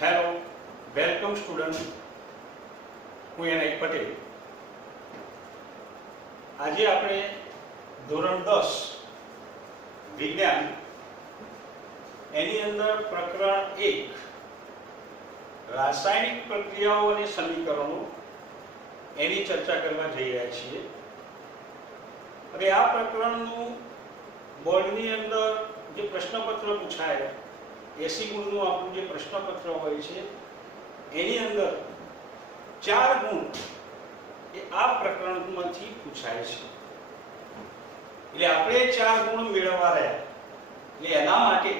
Hello, welcome student. હું Ni Patel. આજે આપણે ધોરણ 10 વિજ્ઞાન એની અંદર પ્રકરણ 1 રાસાયણિક પ્રક્રિયાઓ અને સમીકરણો એની ચર્ચા કરવા જઈ રહ્યા છીએ. હવે આ પ્રકરણનું બોર્ડની અંદર જે પ્રશ્નપત્ર પૂછાય 80 ગુણનું આપણું જે પ્રશ્નપત્ર હોય છે એની અંદર 4 ગુણ એ આ પ્રકરણમાંથી પૂછાય છે. એટલે આપણે 4 ગુણ મેળવવા રહ્યા. એટલે એના માટે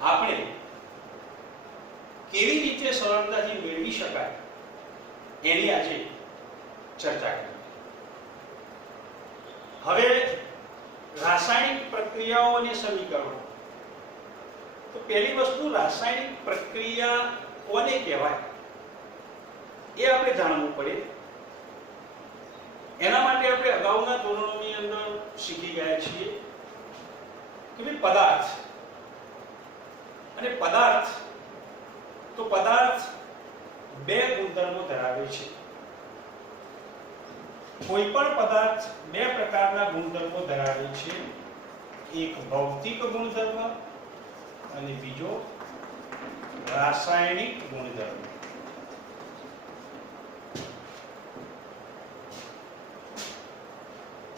આપણે કેવી રીતે સરળતાથી મેળવી શકાય એની આજે ચર્ચા કરીએ. હવે રાસાયણિક પ્રક્રિયાઓ અને સમીકરણો. તો પહેલી વસ્તુ, રાસાયણિક પ્રક્રિયા કોને કહેવાય એ આપણે જાણવું પડે. એના માટે આપણે અગાઉના ધોરણોની અંદર શીખી ગયા છીએ કે ભાઈ પદાર્થ અને પદાર્થ બે ગુણધર્મો ધરાવે છે. કોઈ પણ પદાર્થ બે પ્રકારના ગુણધર્મો ધરાવે છે. એક ભૌતિક ગુણધર્મ અને બીજો રાસાયણિક ગુણધર્મ.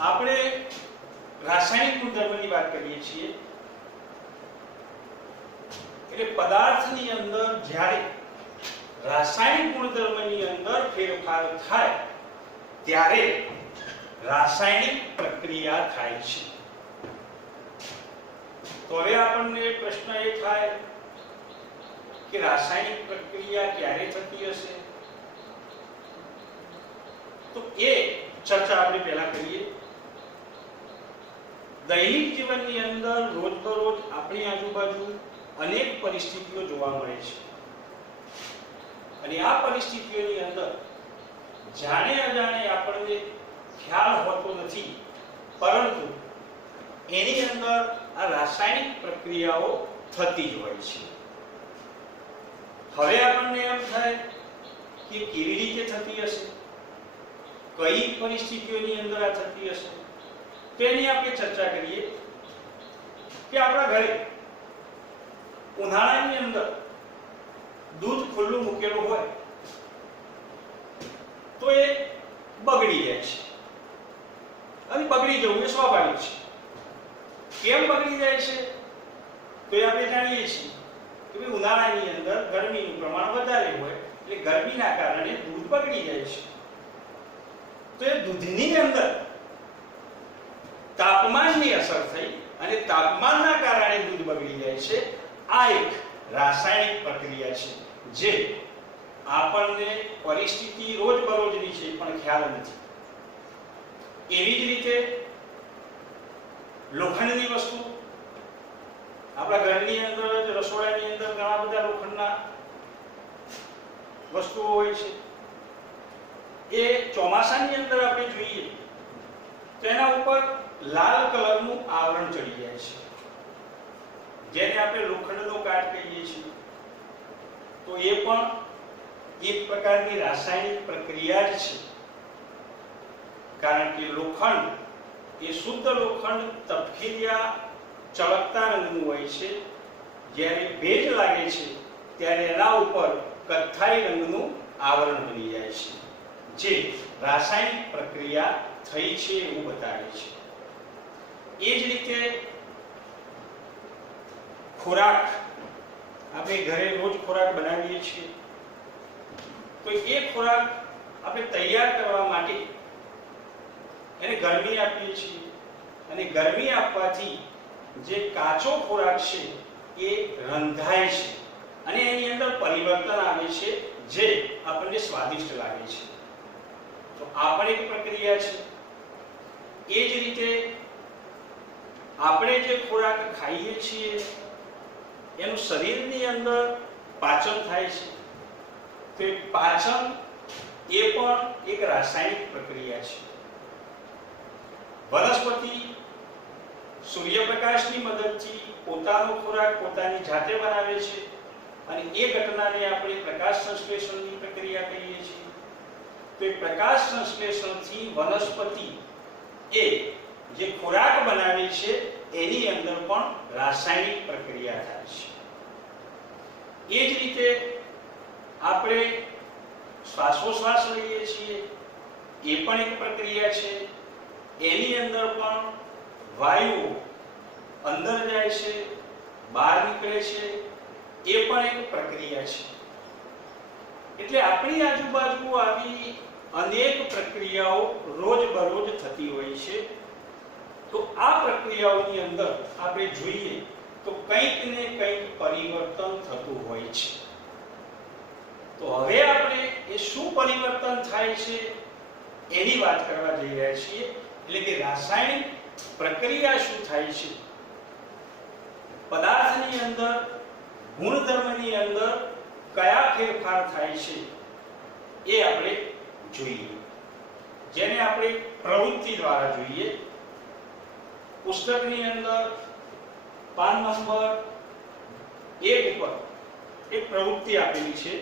આપણે રાસાયણિક ગુણધર્મની વાત કરીએ છીએ એટલે પદાર્થની અંદર જ્યારે રાસાયણિક ગુણધર્મની અંદર ફેરફાર થાય ત્યારે રાસાયણિક પ્રક્રિયા થાય છે. તો હવે આપણને પ્રશ્ન એ થાય કે રાસાયણિક પ્રક્રિયા ક્યારે થતી હશે? તો એ ચર્ચા આપણે પહેલા કરીએ. દૈનિક જીવનની અંદર રોજબરોજ આપણી આજુબાજુ અનેક પરિસ્થિતિઓ જોવા મળે છે અને આ પરિસ્થિતિઓની અંદર જાણે અજાણે આપણને ખ્યાલ હોતો નથી, પરંતુ એની અંદર આ રાસાયણિક પ્રક્રિયાઓ થતી જ હોય છે. હવે આપણને એમ થાય કે કેવી રીતે થતી હશે, કઈ પરિસ્થિતિઓની અંદર આ થતી હશે, તેની આપણે ચર્ચા કરીએ. કે આપણા ઘરે ઉનાળાની અંદર દૂધ ખુલ્લું મૂકેલું હોય તો એ બગડી જાય છે અને બગડી જવું એ સ્વાભાવિક છે. કેમ બગડી જાય છે તો એ આપણે જાણીએ છીએ કે ભાઈ ઉનાળાની અંદર ગરમીનું પ્રમાણ વધારે હોય એટલે ગરમીના કારણે દૂધ બગડી જાય છે. તો એ દૂધની અંદર તાપમાનની અસર થઈ અને તાપમાનના કારણે દૂધ બગડી જાય છે. આ એક રાસાયણિક પ્રક્રિયા છે જે આપણને પરિસ્થિતિ રોજબરોજની છે પણ ખ્યાલ નથી. એવી જ રીતે લોખંડની વસ્તુ આપણા ઘરની અંદર જ રસોડાની અંદર ઘણા બધા લોખંડના વસ્તુઓ હોય છે. એ ચોમાસાની અંદર આપણે જોઈએ તો એના ઉપર લાલ કલરનું આવરણ ચડી જાય છે જેને આપણે લોખંડનો કાટ કહીએ છીએ. તો એ પણ એક પ્રકારની રાસાયણિક પ્રક્રિયા જ છે, કારણ કે લોખંડ એ શુદ્ધ લોખંડ તપકીરિયા ચળકતા રંગનું હોય છે. જ્યારે ભેજ લાગે છે ત્યારે એના ઉપર કથ્થાઈ રંગનું આવરણ બની જાય છે, જે રાસાયણિક પ્રક્રિયા થઈ છે એવું બતાવે છે. એ જ રીતે ખોરાક, આપણે ઘરે રોજ ખોરાક બનાવીએ છીએ તો એ ખોરાક આપણે તૈયાર કરવા માટે એને ગરમી આપીએ છીએ અને ગરમી આપવાથી જે કાચો ખોરાક છે એ રંધાય છે અને એની અંદર પરિવર્તન આવે છે જે આપણને સ્વાદિષ્ટ લાગે છે. તો આ પણ એક પ્રક્રિયા છે. એ જ રીતે આપણે જે ખોરાક ખાઈએ છીએ એનું શરીરની અંદર પાચન થાય છે. તો એ પાચન એ પણ એક રાસાયણિક પ્રક્રિયા છે. વનસ્પતિ સૂર્યપ્રકાશની મદદથી પોતાનો ખોરાક પોતાની જાતે બનાવે છે અને એ ઘટનાને આપણે પ્રકાશ સંશ્લેષણની પ્રક્રિયા કહીએ છીએ. તો એ પ્રકાશ સંશ્લેષણથી વનસ્પતિ એ જે ખોરાક બનાવે છે એની અંદર પણ રાસાયણિક પ્રક્રિયા થાય છે. એ જ રીતે આપણે શ્વાસોશ્વાસ લઈએ છીએ, એ પણ એક પ્રક્રિયા છે. એની અંદર પણ વાયુ અંદર જાય છે, બહાર નીકળે છે, એ પણ એક પ્રક્રિયા છે. એટલે આપણી આજુબાજુ આવી અનેક પ્રક્રિયાઓ રોજબરોજ થતી હોય છે. તો આ પ્રક્રિયાઓની અંદર આપણે જોઈએ તો કંઈક ને કંઈક પરિવર્તન થતું હોય છે. તો હવે આપણે એ શું પરિવર્તન થાય છે એની વાત કરવા જઈ રહ્યા છીએ. એટલે કે રાસાયણિક પ્રક્રિયા શું થાય છે, પદાર્થની અંદર, ગુણધર્મની અંદર કયા ફેરફાર થાય છે એ આપણે જોઈએ, જેને આપણે પ્રવૃત્તિ દ્વારા જોઈએ. પુસ્તકની અંદર પાન નંબર 1 ઉપર એક પ્રવૃત્તિ આપેલી છે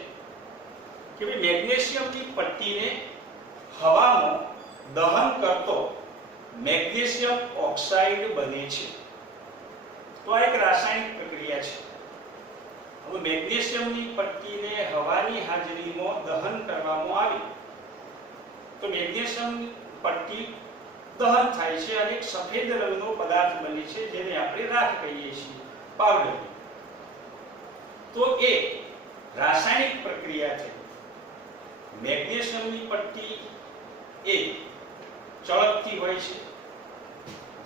કે ભાઈ મેગ્નેશિયમની પટ્ટીને હવામાં દહન કરતો મેગ્નેશિયમ ઓક્સાઇડ બને છે. તો આ એક રાસાયણિક પ્રક્રિયા છે. હવે મેગ્નેશિયમની પટ્ટીને હવાની હાજરીમાં દહન કરવામાં આવે તો મેગ્નેશિયમ પટ્ટી દહન થાય છે અને એક સફેદ રંગનો પદાર્થ બને છે જેને આપણે રાખ કહીએ છીએ, પાવડર. તો એ રાસાયણિક પ્રક્રિયા છે. મેગ્નેશિયમની પટ્ટી એ ચળકતી હોય છે.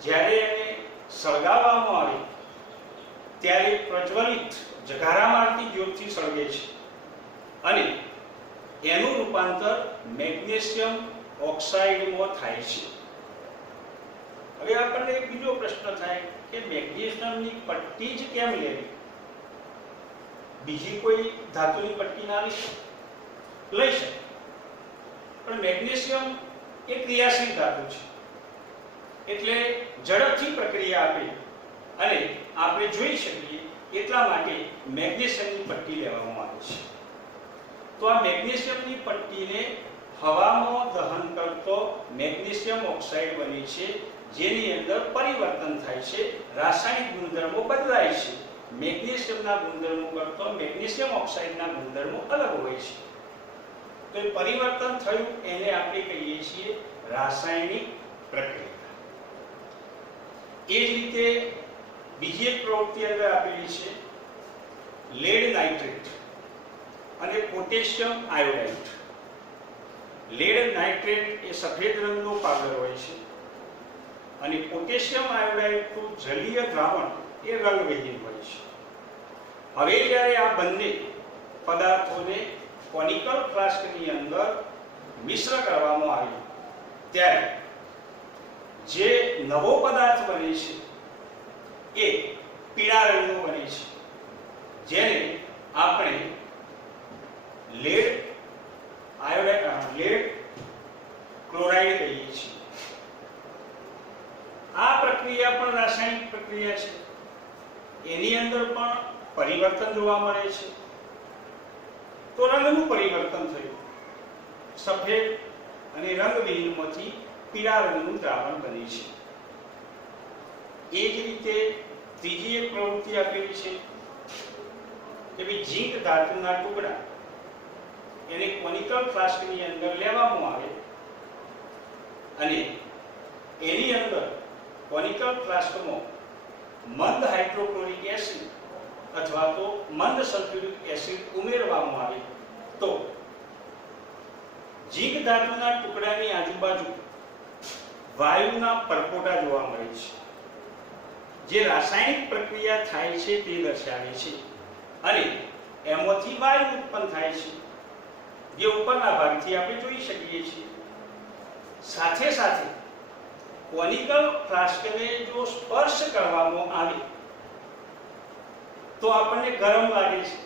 જ્યારે એને સળગાવવામાં આવે ત્યારે પ્રજ્વલિત જગારા મારતી જ્યોતથી સળગે છે અને એનું રૂપાંતર મેગ્નેશિયમ ઓક્સાઇડમાં થાય છે. હવે આપણને એક બીજો પ્રશ્ન થાય કે મેગ્નેશિયમની પટ્ટી જ કેમ લેવી? બીજી કોઈ ધાતુની પટ્ટી ના લઈ શકે, પણ મેગ્નેશિયમ એ ક્રિયાશીલ ધાતુ છે એટલે ઝડપથી પ્રક્રિયા આપે અને આપણે જોઈ શકીએ એટલા માટે મેગ્નેશિયમની પટ્ટી લેવામાં આવે છે. તો આ મેગ્નેશિયમની પટ્ટીને હવામાં દહન કરતો મેગ્નેશિયમ ઓક્સાઇડ બને છે, જેની અંદર પરિવર્તન થાય છે, રાસાયણિક ગુણધર્મો બદલાય છે. મેગ્નેશિયમના ગુણધર્મો કરતો મેગ્નેશિયમ ઓક્સાઇડના ગુણધર્મો અલગ હોય છે. તો એ પરિવર્તન થયું એને આપણે કહીએ છીએ રાસાયણિક પ્રક્રિયા. એ જ રીતે બીજી એક પ્રવૃત્તિ અંદર આપેલી છે લેડ નાઇટ્રેટ અને પોટેશિયમ આયોડાઇડ. લેડ નાઇટ્રેટ એ સફેદ રંગનો પાવડર હોય છે અને પોટેશિયમ આયોડાઇડ તો જલીય દ્રાવણ એ રંગવિહીન હોય છે. હવે જ્યારે આ બંને પદાર્થોને કોનિકલ ફ્લાસ્કની અંદર મિશ્ર કરવામાં આવે ત્યારે જે નવો પદાર્થ બને છે એ પીળા રંગનો બને છે, જેને આપણે લેડ ક્લોરાઇડ કહીએ છીએ. આ પ્રક્રિયા પણ રાસાયણિક પ્રક્રિયા છે. એની અંદર પણ પરિવર્તન જોવા મળે છે. તો રંગનું પરિવર્તન થયું, સફેદ અને રંગવિહીનમાંથી પીળા રંગનું દ્રાવણ બને છે. એ જ રીતે ત્રીજી એક પ્રવૃત્તિ આપેલી છે કે ભાઈ ઝીંક ધાતુના ટુકડા એને કોનિકલ ફ્લાસ્કની અંદર લેવામાં આવે અને એની અંદર કોનિકલ ફ્લાસ્કમાં મંદ હાઇડ્રોક્લોરિક એસિડ અથવા તો મંદ સલ્ફ્યુરિક એસિડ ઉમેરવામાં આવે તો ઝીંક ધાતુના ટુકડાની આજુબાજુ વાયુના પરપોટા જોવા મળે છે, જે રાસાયણિક પ્રક્રિયા થાય છે તે દર્શાવે છે અને એમાંથી વાયુ ઉત્પન્ન થાય છે, જે ઉપરના ભાગથી આપણે જોઈ શકીએ છીએ. સાથે સાથે કોનિકલ ફ્લાસ્કને જો સ્પર્શ કરવામાં આવે તો આપણને ગરમ લાગે છે.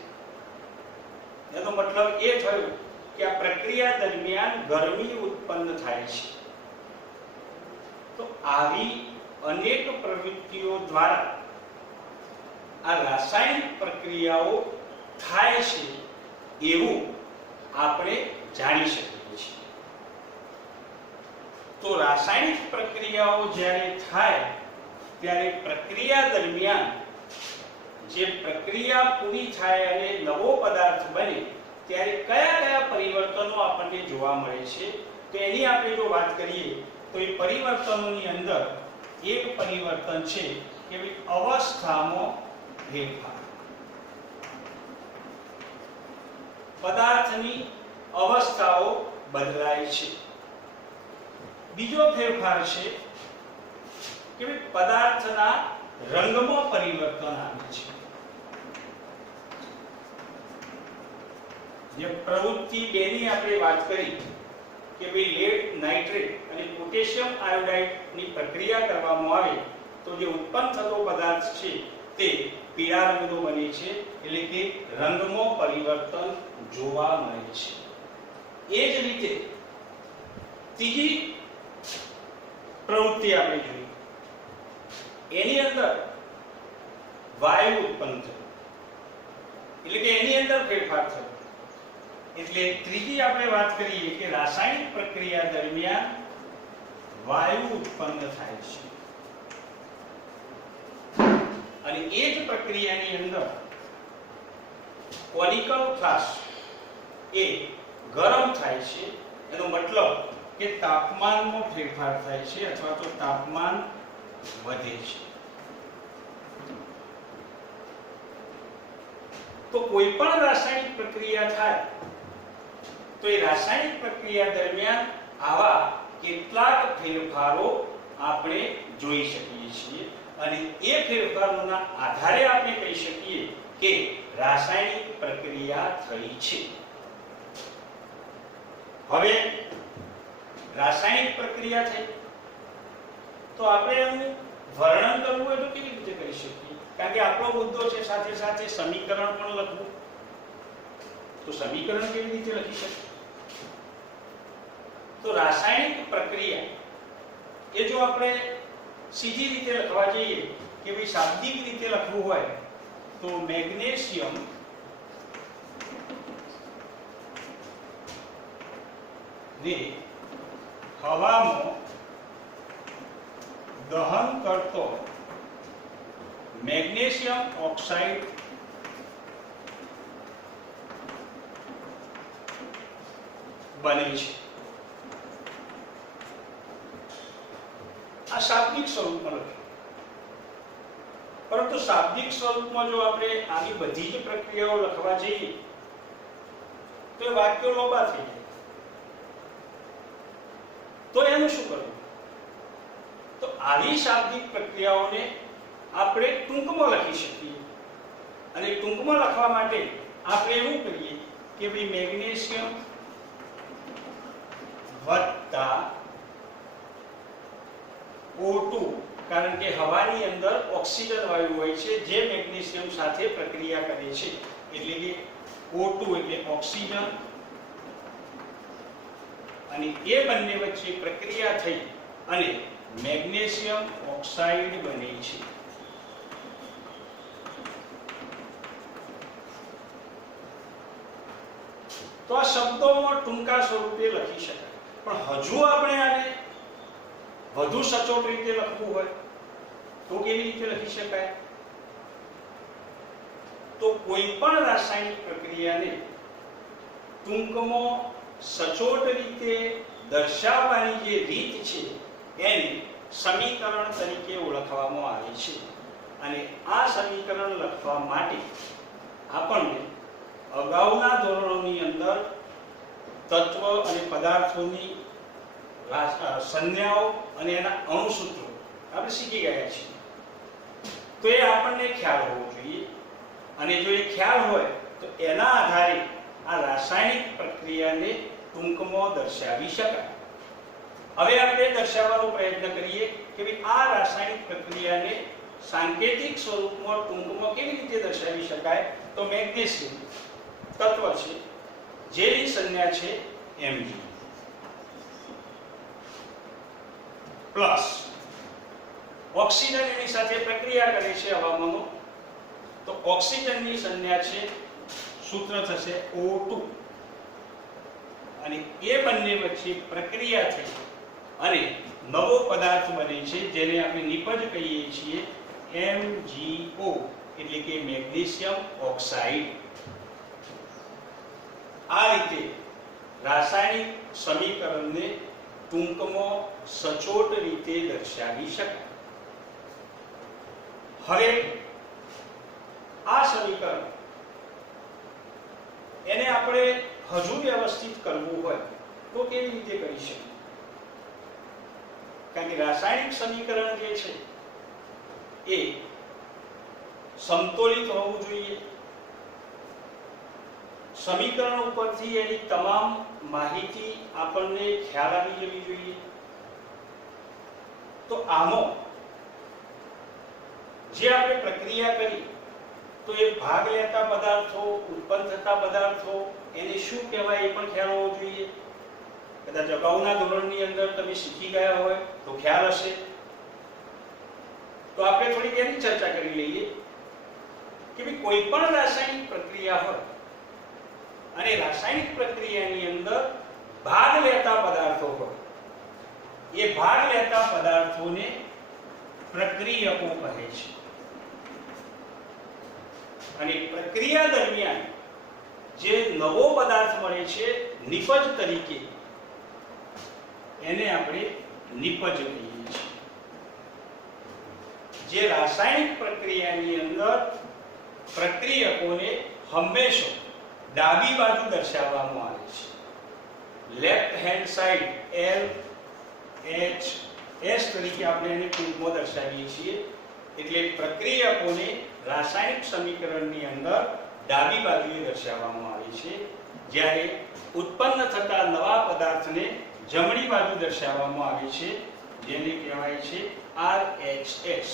એનો મતલબ એ થયો કે આ પ્રક્રિયા દરમિયાન ગરમી ઉત્પન્ન થાય છે. તો આવી અનેક પ્રવૃત્તિઓ દ્વારા આ રાસાયણિક પ્રક્રિયાઓ થાય છે એવું આપણે જાણી શકીએ છીએ. તો રાસાયણિક પ્રક્રિયાઓ જ્યારે થાય ત્યારે પ્રક્રિયા દરમિયાન જે પ્રક્રિયા પૂરી થાય અને નવો પદાર્થ બને ત્યારે કયા કયા પરિવર્તનો આપણને જોવા મળે છે, તો એની આપણે જો વાત કરીએ તો એ પરિવર્તનોની અંદર એક પરિવર્તન છે કે અવસ્થામાં ફેરફાર. પદાર્થની અવસ્થાઓ બદલાય છે. બીજો ફેરફાર છે કે પદાર્થના રંગમાં પરિવર્તન આવે છે. જે પ્રવૃત્તિ 2 ની આપણે વાત કરી કે ભાઈ લેડ નાઇટ્રેટ અને પોટેશિયમ આયોડાઇડ ની પ્રક્રિયા કરવામાં આવે તો જે ઉત્પન્ન થતો પદાર્થ છે તે પીળા રંગનો બને છે, એટલે કે રંગમાં પરિવર્તન જોવા મળે છે. એ જ રીતે ત્રીજી પ્રવૃત્તિ આપણે જોઈ, એની અંદર વાયુ ઉત્પન્ન થયો, એટલે કે એની અંદર ફેરફાર થયો. એટલે ત્રીજી આપણે વાત કરીએ કે રાસાયણિક પ્રક્રિયા દરમિયાન વાયુ ઉત્પન્ન થાય છે અને એ જ પ્રક્રિયાની અંદર કોનિકલ ફ્લાસ્ક એ ગરમ થાય છે. એનો મતલબ કે તાપમાનમાં ફેરફાર થાય છે અથવા તો તાપમાન વધે છે. તો કોઈ પણ રાસાયણિક પ્રક્રિયા થાય તો એ રાસાયણિક પ્રક્રિયા દરમિયાન આવા કેટલાક ફેરફારો આપણે જોઈ શકીએ છીએ અને એ ફેરફારોના આધારે આપણે કહી શકીએ કે રાસાયણિક પ્રક્રિયા થઈ છે. હવે રાસાયણિક પ્રક્રિયા થઈ તો આપણે એનું વર્ણન કરવું હોય તો કેવી રીતે કરી શકીએ? કારણ કે આપણો મુદ્દો છે સાથે સાથે સમીકરણ પણ લખવું. તો સમીકરણ કેવી રીતે લખી શકીએ? તો રાસાયણિક પ્રક્રિયા એ જો આપણે સીધી રીતે લખવા જઈએ કે ભાઈ શાબ્દિક રીતે લખવું હોય તો મેગ્નેશિયમ ને હવામાં દહન કરતો મેગ્નેશિયમ ઓક્સાઇડ બને છે. આ શાબ્દિક સ્વરૂપમાં લખ્યું, પરંતુ શાબ્દિક સ્વરૂપમાં જો આપણે આની બધી જ પ્રક્રિયાઓ લખવા જઈએ તો એ વાક્યો લોબા થઈ જાય. તો એનું શું કરવું? તો આવી શાબ્દિક પ્રક્રિયાઓને આપણે ટૂંકમાં લખી શકીએ અને ટૂંકમાં લખવા માટે આપણે એવું કરીએ કે ભાઈ મેગ્નેશિયમ વત્તા O2, કારણ કે હવાની અંદર ઓક્સિજન વાયુ હોય છે જે મેગ્નેશિયમ સાથે પ્રક્રિયા કરે છે, એટલે કે O2 એટલે ઓક્સિજન અને એ બંને વચ્ચે પ્રક્રિયા થઈ અને મેગ્નેશિયમ ઓક્સાઇડ બને છે. તો આ શબ્દોમાં ટૂંકા સ્વરૂપે લખી શકાય, પણ હજુ આપણે આને વધુ સચોટ રીતે લખવું હોય તો કેવી રીતે લખી શકાય? તો કોઈ પણ રાસાયણિક પ્રક્રિયાને ટૂંકમાં સચોટ રીતે દર્શાવવાની જે રીત છે એને સમીકરણ તરીકે ઓળખવામાં આવે છે અને આ સમીકરણ લખવા માટે આપણને અગાઉના ધોરણોની અંદર તત્વ અને પદાર્થોની સંજ્ઞાઓ અને એના અણુસૂત્રો આપણે શીખી ગયા છીએ. તો એ આપણને ખ્યાલ હોવો જોઈએ અને જો એ ખ્યાલ હોય તો એના આધારે આ રાસાયણિક પ્રક્રિયાને ટૂંકમાં દર્શાવી શકાય. હવે આપણે દર્શાવવાનો પ્રયત્ન કરીએ કે ભાઈ આ રાસાયણિક પ્રક્રિયાને સાંકેતિક સ્વરૂપમાં ટૂંકમાં કેવી રીતે દર્શાવી શકાય? તો મેગ્નેશિયમ તત્વ છે જેની સંજ્ઞા છે Mg પ્લસ ઓક્સિજન એની સાથે પ્રક્રિયા કરે છે હવામાંનો, તો ઓક્સિજનની સંજ્ઞા છે સૂત્ર થશે O2 અને એ બંને વચ્ચે પ્રક્રિયા થઈ અને નવો પદાર્થ બને છે જેને આપણે નિપજ કહીએ છીએ MgO એટલે કે મેગ્નેશિયમ ઓક્સાઇડ. આ રીતે રાસાયણિક સમીકરણને ટૂંકમાં સચોટ રીતે દર્શાવી શકાય. હવે આ સમીકરણ એને આપણે હજુ વ્યવસ્થિત કરવું હોય તો કેવી રીતે કરી શકીએ? કારણ કે રાસાયણિક સમીકરણ જે છે એ સમતોલિત હોવું જોઈએ. સમીકરણ ઉપરથી એની તમામ માહિતી આપણને ખ્યાલ આવી જવી જોઈએ. તો આમાં જે આપણે પ્રક્રિયા કરી તો એ ભાગ લેતા પદાર્થો, ઉત્પન્ન થતા પદાર્થો એને શું કહેવાય એ પણ ખ્યાલ હોવો જોઈએ. કદાચ અગાઉના ધોરણની અંદર તમે શીખી ગયા હોય તો ખ્યાલ હશે. તો આપણે થોડી એની ચર્ચા કરી લઈએ કે ભાઈ કોઈ પણ રાસાયણિક પ્રક્રિયા હોય અને રાસાયણિક પ્રક્રિયાની અંદર ભાગ લેતા પદાર્થો હોય, એ ભાગ લેતા પદાર્થોને પ્રક્રિયકો કહે છે. અને પ્રક્રિયા દરમિયાન જે નવો પદાર્થ મળે છે નિપજ તરીકે, એને આપણે નિપજ કહીએ છીએ. જે રાસાયણિક પ્રક્રિયાની અંદર પ્રક્રિયકોને હંમેશા ડાબી બાજુ દર્શાવવામાં આવે છે. લેફ્ટ હેન્ડ સાઈડ LHS તરીકે આપણે એને ટૂંકમાં દર્શાવીએ છીએ. એટલે પ્રક્રિયકોને રાસાયણિક સમીકરણની અંદર ડાબી બાજુએ દર્શાવવામાં આવે છે, જ્યારે ઉત્પન્ન થતા નવા પદાર્થને જમણી બાજુ દર્શાવવામાં આવે છે, જેને કહેવાય છે RHS,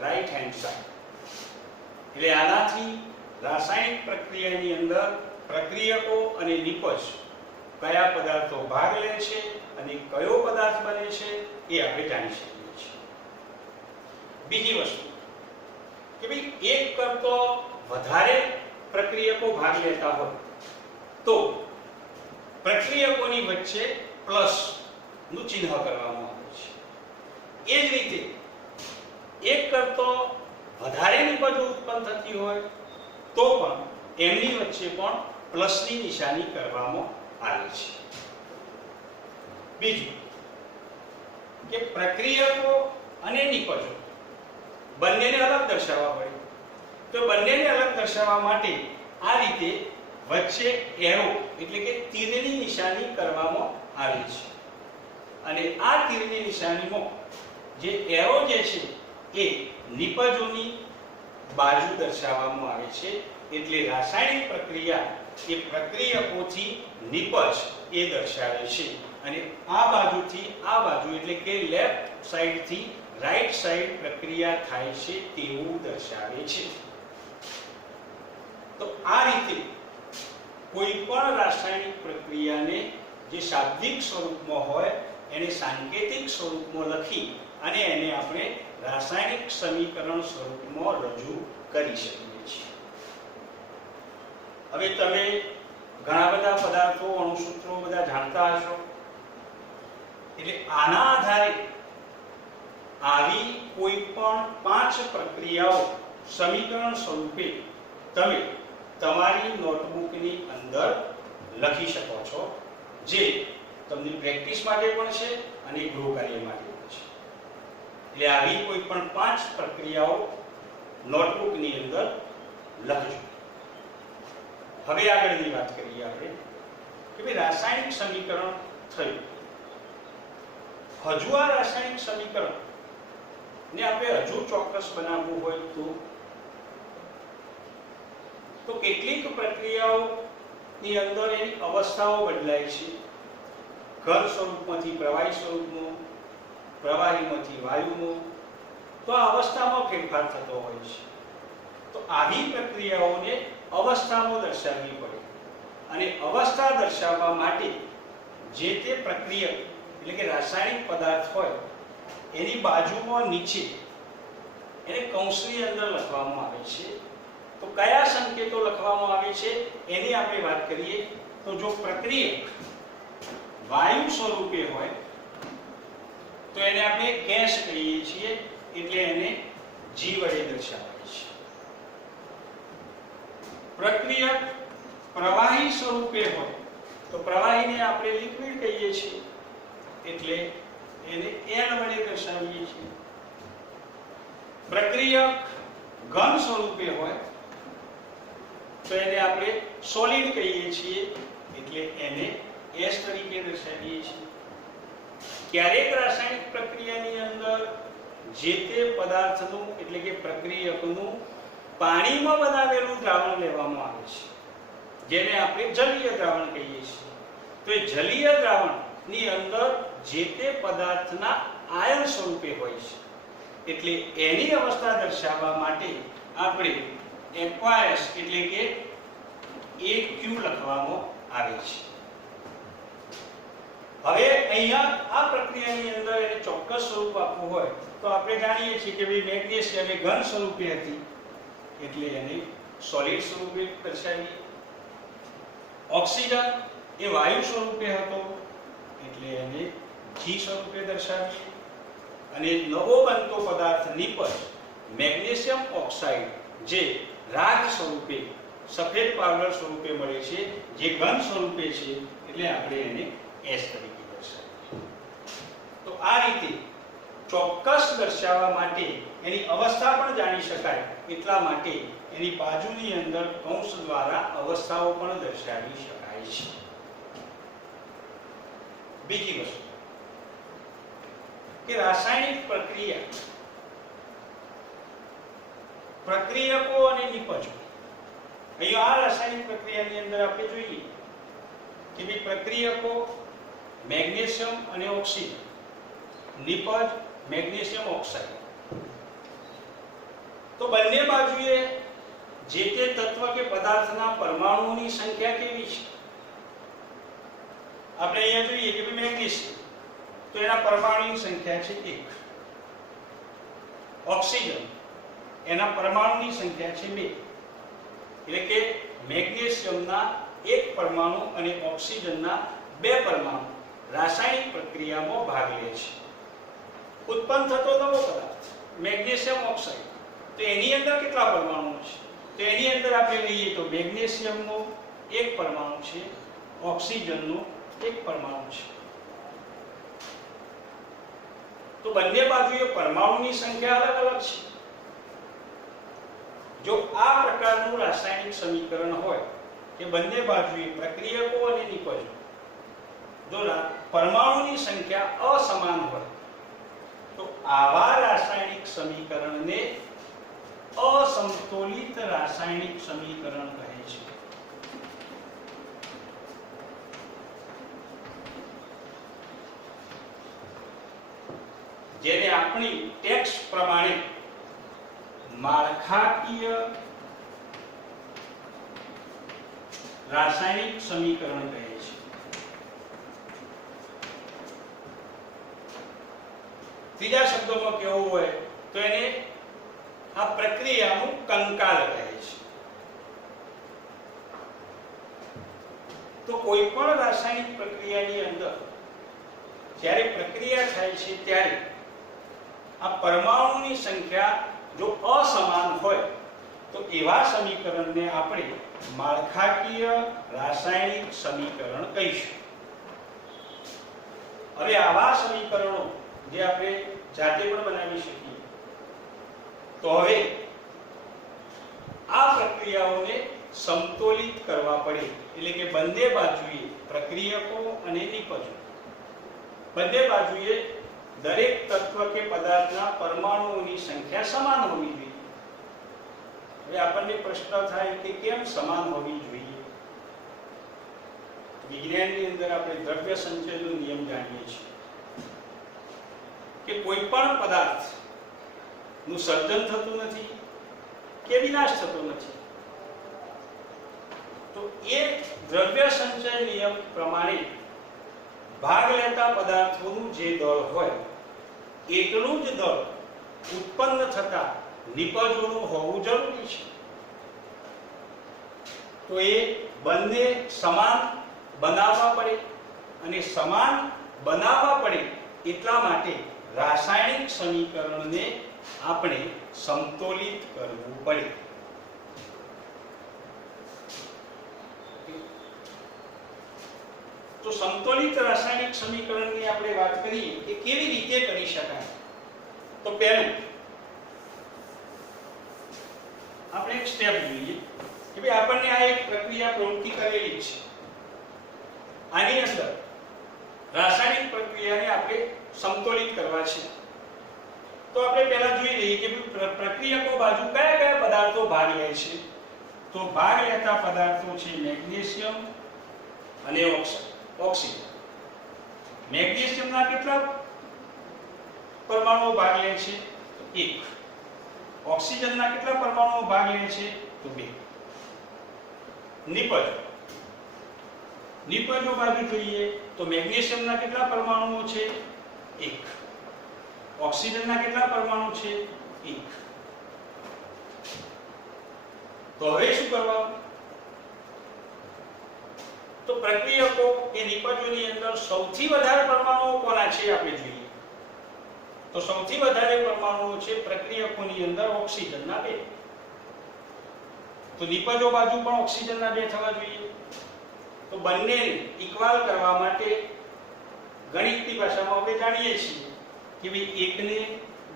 રાઈટ હેન્ડ સાઈડ. એટલે આનાથી રાસાયણિક પ્રક્રિયાની અંદર પ્રક્રિયકો અને નિપજ કયા પદાર્થો ભાગ લે છે અને કયો પદાર્થ બને છે એ આપણે જાણી શકીએ છીએ. બીજી વસ્તુ કે ભાઈ એક કરતો વધારે પ્રક્રિયકો ભાગ લેતા હોય તો પ્રક્રિયકોની વચ્ચે પ્લસ નું ચિહ્ન કરવામાં આવે છે. એ જ રીતે એક કરતો વધારે નિપજો ઉત્પન્ન થતી હોય તો પણ એમની વચ્ચે પણ પ્લસની નિશાની કરવામાં આવે છે. બીજું કે પ્રક્રિયકો અને નિપજો બંનેને અલગ દર્શાવવા પડે. તો બંનેને અલગ દર્શાવવા માટે આ રીતે વચ્ચે એરો એટલે કે તીરની નિશાની કરવામાં આવે છે. અને આ તીરની નિશાનીમાં જે એરો જે છે એ નિપજોની બાજુ દર્શાવવામાં આવે છે. એટલે રાસાયણિક પ્રક્રિયા એ પ્રક્રિયકોથી નિપજ એ દર્શાવે છે અને આ બાજુથી આ બાજુ એટલે કે લેફ્ટ સાઈડથી રાઈટ સાઈડ પ્રક્રિયા થાય છે તેવું દર્શાવે છે. તો આ રીતે કોઈ પણ રાસાયણિક પ્રક્રિયાને જે શાબ્દિક સ્વરૂપમાં હોય એને સાંકેતિક સ્વરૂપમાં લખી અને એને આપણે રાસાયણિક સમીકરણ સ્વરૂપમાં રજૂ કરી શકીએ છીએ. હવે તમે ઘણા બધા પદાર્થો, અણુસૂત્રો બધા જાણતા હશો. એટલે આના આધારે આવી કોઈ પણ 5 પ્રક્રિયાઓ સમીકરણ સ્વરૂપે તમે તમારી નોટબુકની અંદર લખી શકો છો, જે તમને પ્રેક્ટિસ માટે પણ છે અને ગૃહ કાર્ય માટે પણ છે. એટલે આવી કોઈ પણ 5 પ્રક્રિયાઓ નોટબુકની અંદર લખજો. હવે આગળની વાત કરીએ આપણે કે ભાઈ રાસાયણિક સમીકરણ થયું. હજુ આ રાસાયણિક સમીકરણ ને આપણે હજુ ચોક્કસ બનાવવું હોય તો કેટલીક પ્રક્રિયાઓની અંદર એની અવસ્થાઓ બદલાય છે. ઘન સ્વરૂપમાંથી પ્રવાહી સ્વરૂપમાં, પ્રવાહીમાંથી વાયુમાં, તો આ અવસ્થામાં ફેરફાર થતો હોય છે. તો આવી પ્રક્રિયાઓને અવસ્થામાં દર્શાવવી પડે અને અવસ્થા દર્શાવવા માટે જે તે પ્રક્રિયક એટલે કે રાસાયણિક પદાર્થ હોય એની બાજુમાં નીચે એને કૌંસની અંદર લખવામાં આવે છે તો કયા સંકેતો લખવામાં આવે છે એની આપણે વાત કરીએ તો જો પ્રક્રિયક વાયુ સ્વરૂપે હોય તો એને આપણે ગેસ કહીએ છીએ, એટલે એને G વડે દર્શાવાય છે. પ્રક્રિયક પ્રવાહી સ્વરૂપે હોય તો પ્રવાહીને આપણે લિક્વિડ કહીએ છીએ, એટલે એને N વડે દર્શાવીએ છીએ. પ્રક્રિયક ઘન સ્વરૂપે હોય તો એને આપણે સોલિડ કહીએ છીએ, એટલે એને S તરીકે દર્શાવીએ છીએ. ક્યારેક રાસાયણિક પ્રક્રિયાની અંદર જે તે પદાર્થનું એટલે કે પ્રક્રિયકનું પાણીમાં બનાવેલું દ્રાવણ લેવામાં આવે છે, જેને આપણે જલીય દ્રાવણ કહીએ છીએ. તો એ જલીય દ્રાવણની અંદર જે તે પદાર્થના આયન સ્વરૂપે હોય છે, એટલે એની અવસ્થા દર્શાવવા માટે આપણે aqueous એટલે કે AQ લખવામાં આવે છે. હવે અહીંયા આ પ્રક્રિયાની અંદર એને ચોક્કસ સ્વરૂપ આપવું હોય તો આપણે જાણીએ છીએ કે ભાઈ મેગ્નેશિયમ એ ઘન સ્વરૂપે હતી, એટલે એને સોલિડ સ્વરૂપે દર્શાવીએ. ઓક્સિજન એ વાયુ સ્વરૂપે હતો, એટલે એને G સ્વરૂપે દર્શાવીએ. અને નવો બનતો પદાર્થ નિપજ મેગ્નેશિયમ ઓક્સાઇડ જે રાગ સ્વરૂપે સફેદ પાવડર સ્વરૂપે મળે છે, જે ઘન સ્વરૂપે છે, એટલે આપણે એને S તરીકે દર્શાવીએ. તો આ રીતે ચોક્કસ દર્શાવવા માટે એની અવસ્થા પણ જાણી શકાય એટલા માટે એની બાજુની અંદર કૌંસ દ્વારા અવસ્થાઓ પણ દર્શાવી શકાય છે. બીજી વસ્તુ કે રાસાયણિક પ્રક્રિયકો અને નિપજો. અહીંયા આ રાસાયણિક પ્રક્રિયાની અંદર આપણે જોઈએ કે ભાઈ પ્રક્રિયકો મેગ્નેશિયમ અને ઓક્સિજન, નિપજ મેગ્નેશિયમ ઓક્સાઇડ. તો બંને બાજુએ જે તે તત્વ કે પદાર્થના પરમાણુઓની સંખ્યા કેવી છે? આપણે અહીંયા જોઈએ કે ભાઈ મેગ્નેશિયમ તો એના પરમાણુની સંખ્યા છે 1. ઓક્સિજન એના પરમાણુની સંખ્યા છે 2. એટલે કે મેગ્નેશિયમના 1 પરમાણુ અને ઓક્સિજનના 2 પરમાણુ રાસાયણિક પ્રક્રિયામાં ભાગ લે છે. ઉત્પન્ન થતો નવો પદાર્થ મેગ્નેશિયમ ઓક્સાઇડ, તો એની અંદર કેટલા પરમાણુ છે? તો એની અંદર આપણે લઈએ તો મેગ્નેશિયમનો 1 પરમાણુ છે, ઓક્સિજનનો 1 પરમાણુ છે. તો બંને બાજુએ પરમાણુની સંખ્યા અલગ અલગ છે. જો આ પ્રકારનું રાસાયણિક સમીકરણ હોય કે બંને બાજુએ પ્રક્રિયકો અને નિપજો જો પરમાણુની સંખ્યા અસમાન હોય તો આવા રાસાયણિક સમીકરણને અસમતોલિત રાસાયણિક સમીકરણ કહે છે. જેને આપણી ટેક્સ્ટ પ્રમાણે માળખાકીય રાસાયણિક સમીકરણ કહે છે. ત્રીજા શબ્દોમાં કહેવું હોય તો એને આ પ્રક્રિયાનું કંકાલ કહે છે. તો કોઈ પણ રાસાયણિક પ્રક્રિયાની અંદર જ્યારે પ્રક્રિયા થાય છે ત્યારે આ પરમાણુની સંખ્યા જો અસમાન હોય તો એવા સમીકરણને આપણે માળખાકીય રાસાયણિક સમીકરણ કહીશું. હવે આવા સમીકરણો જે આપણે જાતે પણ બનાવી શકીએ, તો હવે આ પ્રક્રિયાઓને સમતોલિત કરવા પડે, એટલે કે બંને બાજુએ પ્રક્રિયકો અને નિપજો બંને બાજુએ દરેક તત્વ કે પદાર્થના પરમાણુઓની સંખ્યા સમાન હોવી જોઈએ. હવે આપણને પ્રશ્ન થાય કે કેમ સમાન હોવી જોઈએ? વિજ્ઞાનની અંદર આપણે દ્રવ્ય સંચયનો નિયમ જાણીએ છીએ કે કોઈ પણ પદાર્થનું સર્જન થતું નથી કે વિનાશ થતો નથી. તો એ દ્રવ્ય સંચય નિયમ પ્રમાણે ભાગ લેતા પદાર્થોનું જે દળ હોય એટલું જ દળ ઉત્પન્ન થતા નિપજોનું હોવું જરૂરી છે. તો એ બંને સમાન બનાવવા પડે, અને સમાન બનાવવા પડે એટલા માટે રાસાયણિક સમીકરણને આપણે સમતોલિત કરવું પડે. તો સમતોલિત રાસાયણિક સમીકરણની આપણે વાત કરીએ કે કેવી રીતે કરી શકાય. તો પહેલું આપણે એક સ્ટેપ જોઈએ કે ભાઈ આપણને આ એક પ્રક્રિયા પ્રવૃત્તિ કરેલી છે, આની અંદર રાસાયણિક પ્રક્રિયાને આપણે સમતોલિત કરવા છે. તો આપણે પહેલા જોઈ લઈએ કે પ્રક્રિયકો બાજુ કયા કયા પદાર્થો ભાગ લે છે. તો ભાગ લેતા પદાર્થો છે મેગ્નેશિયમ અને ઓક્સિજન. મેગ્નેશિયમના કેટલા પરમાણુઓ ભાગ લે છે? તો 1. ઓક્સિજનના કેટલા પરમાણુઓ ભાગ લે છે? તો 2. નિપજો બાજુ જોઈએ તો મેગ્નેશિયમના કેટલા પરમાણુઓ છે? 1. ઓક્સિજનના કેટલા પરમાણુ છે? 1. તો હવે શું કરવાનું? તો પ્રક્રિયકો કે નિપજોની અંદર સૌથી વધારે પરમાણુઓ કોના છે આપણે જોઈએ. તો સૌથી વધારે પરમાણુઓ છે પ્રક્રિયકોની અંદર ઓક્સિજનના 2. તો નિપજો બાજુ પણ ઓક્સિજનના 2 થવા જોઈએ. તો બંને ઇક્વલ કરવા માટે ગણિતની ભાષામાં આપણે જાણીએ છીએ કે ભાઈ 1 ને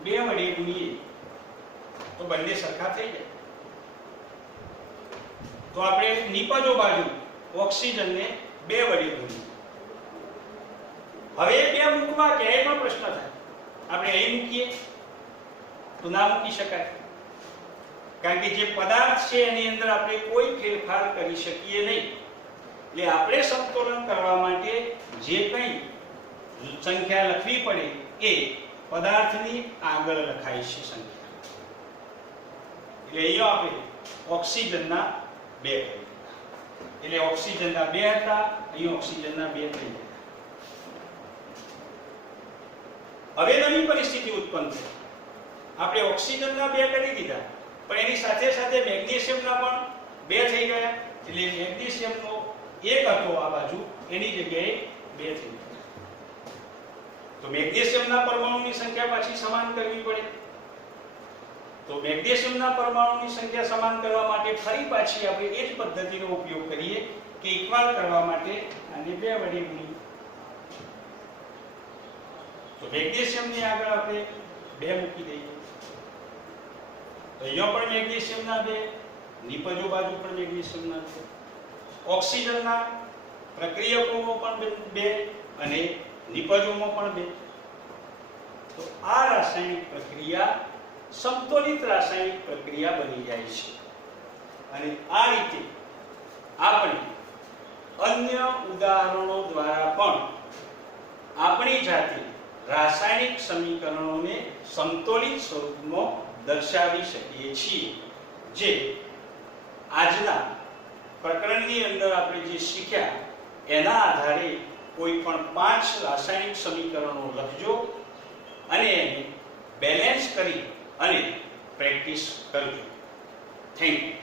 2 વડે ગુણીએ તો બંને સરખા થઈ જાય. તો આપણે નિપજો બાજુ ઓક્સિજનને 2 વડે ગુણીએ. હવે 2 મૂકવા ક્યાંય પણ પ્રશ્ન થાય, આપણે અહીં મૂકીએ તો ના મૂકી શકાય, કારણ કે જે પદાર્થ છે એની અંદર આપણે કોઈ ફેરફાર કરી શકીએ નહીં. એટલે આપણે સમતોલન કરવા માટે જે કંઈ સંખ્યા લખવી પડે એ પદાર્થની આગળ લખાય છે સંખ્યા. એટલે અહીંયા આપણે ઓક્સિજનના 2 કરી દીધા. એટલે ઓક્સિજનના 2 હતા, અહીં ઓક્સિજનના 2 થઈ ગયા. હવે નવી પરિસ્થિતિ ઉત્પન્ન થઈ. આપણે ઓક્સિજનના 2 કરી દીધા, પણ એની સાથે સાથે મેગ્નેશિયમના પણ 2 થઈ ગયા. એટલે મેગ્નેશિયમનો 1 હતો આ બાજુ, એની જગ્યાએ 2 થઈ ગયા. તો મેગ્નેશિયમના પરમાણુની સંખ્યા પાછી સમાન કરવી પડે. તો મેગ્નેશિયમના પરમાણુની સંખ્યા સમાન કરવા માટે ફરી પાછી આપણે એ જ પદ્ધતિનો ઉપયોગ કરીએ કે ઇક્વલ કરવા માટે આને 2 વડે ગુણીએ. તો મેગ્નેશિયમની આગળ આપણે 2 મૂકી દઈએ. તો અહીંયા પણ મેગ્નેશિયમના 2, નિપજો બાજુ પણ મેગ્નેશિયમના 2, ઓક્સિજનના પ્રક્રિયકોમાં પણ 2 અને નિપજોમાં પણ 2. તો આ રાસાયણિક પ્રક્રિયા સમતોલિત રાસાયણિક પ્રક્રિયા બની જાય છે. અને આ રીતે આપણે અન્ય ઉદાહરણો દ્વારા પણ આપણી જાતે રાસાયણિક સમીકરણોને સમતોલિત સ્વરૂપમાં દર્શાવી શકીએ છીએ. જે આજના પ્રકરણની અંદર આપણે જે શીખ્યા એના આધારે કોઈ પણ 5 રાસાયણિક સમીકરણો લખજો અને એને બેલેન્સ કરી અને પ્રેક્ટિસ કરજો. Thank you.